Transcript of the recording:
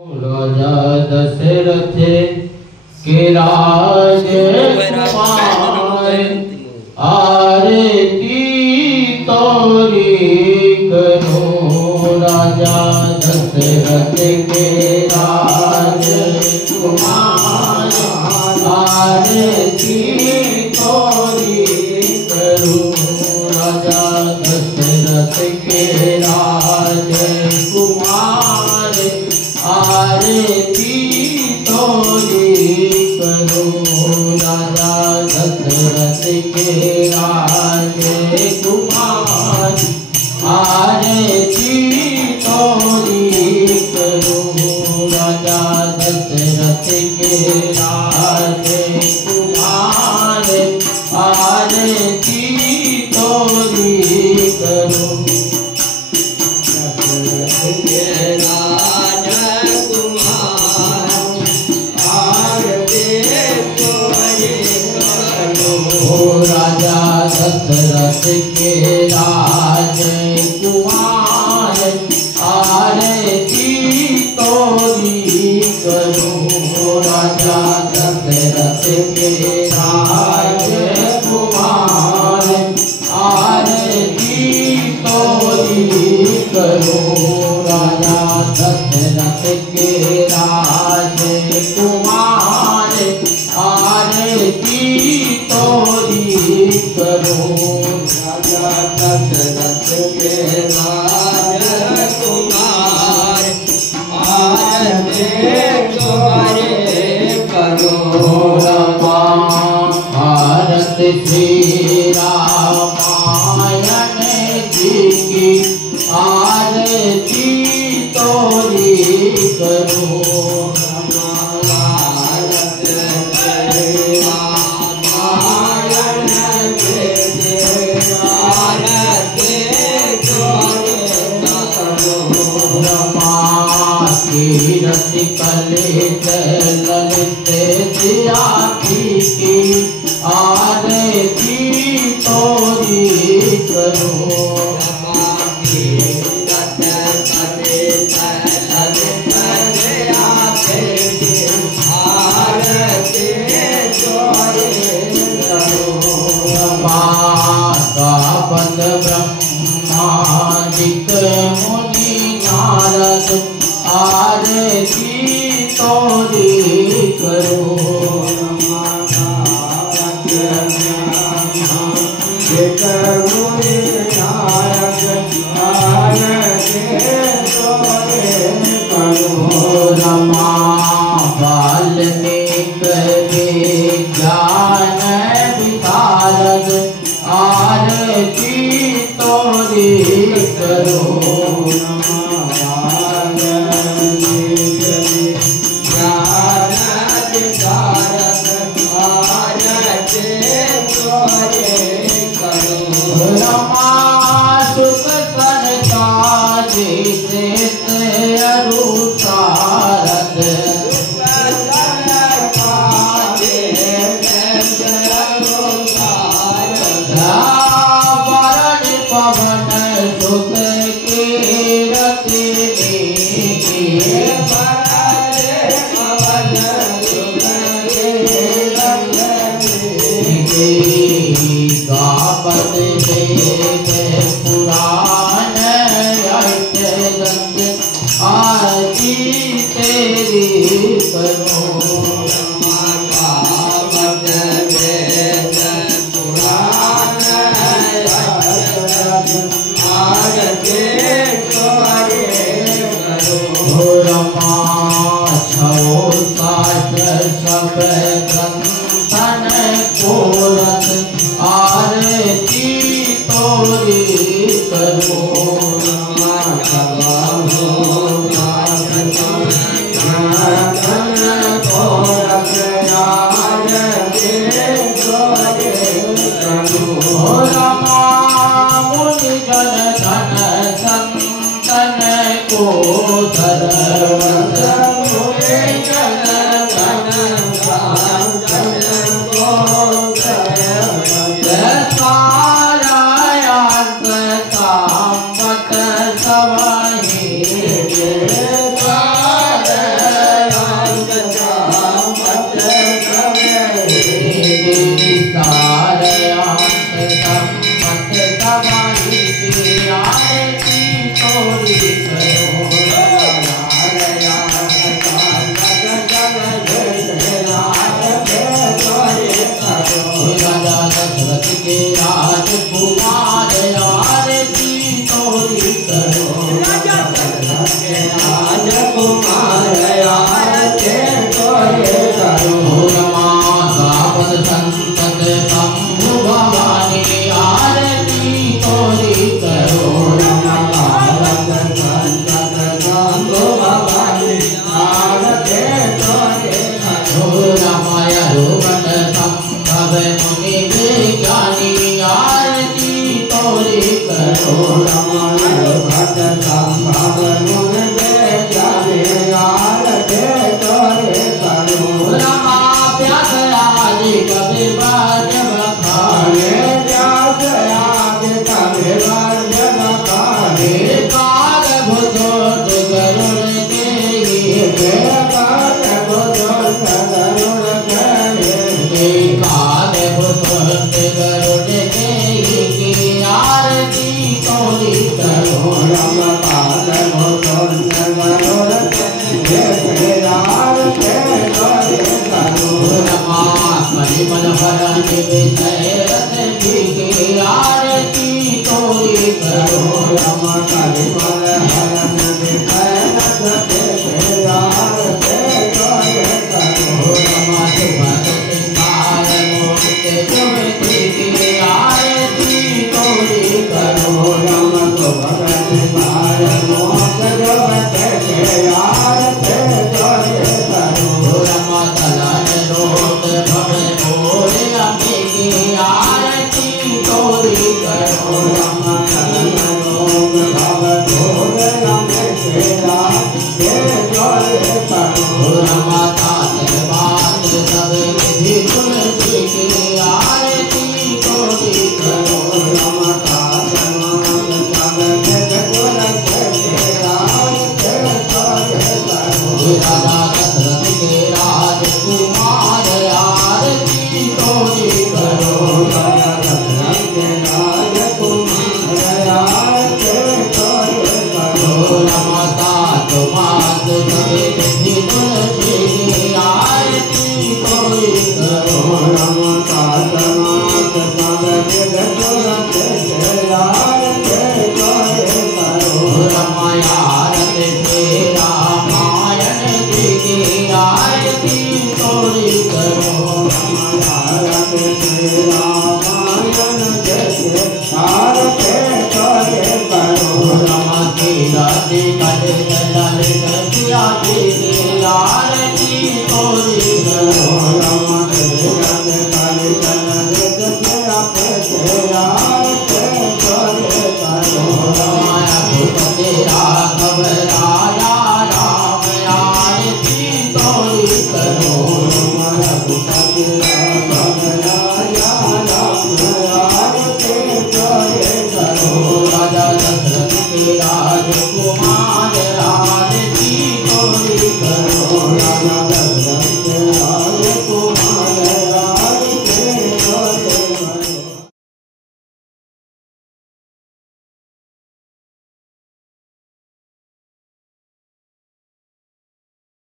राजा दशरथ के राज कुमार आरती तोरी करो। राजा दशरथ के राज कुमार आरती तोरी करो। राजा दशरथ के राज कुमार आरती तोरी करो। राजा दशरथ के राज कुमार आरती तोरी करो। राजा दशरथ के राज कुमार आरती तोरी करो। राजा दशरथ के राज कुमार आरती तोरी करो। राजा दशरथ के राज कुमार आरती तोरी करो। राजा दशरथ के राज कुमार आरती तोरी करो। राजा दशरथ के राज कुमार आरती तोरी करो। भारत श्री रामायण जी की आरती तोरी करो। ललित सियाती की आरती तोरी करो। ब्रह्मादिक मुनि नारद आरती तोरी करो। रमा वाल्मीकि ज्ञान विशारद आरती तोरी करो। आरती तेरी करो। सब ग्रंथन कोरत आरती तोरी करो। मुनि जन धन संतन को धर्मस मुनि जन धन संतन को सारायण तामत सवहि राजा दशरथ के राजकुमार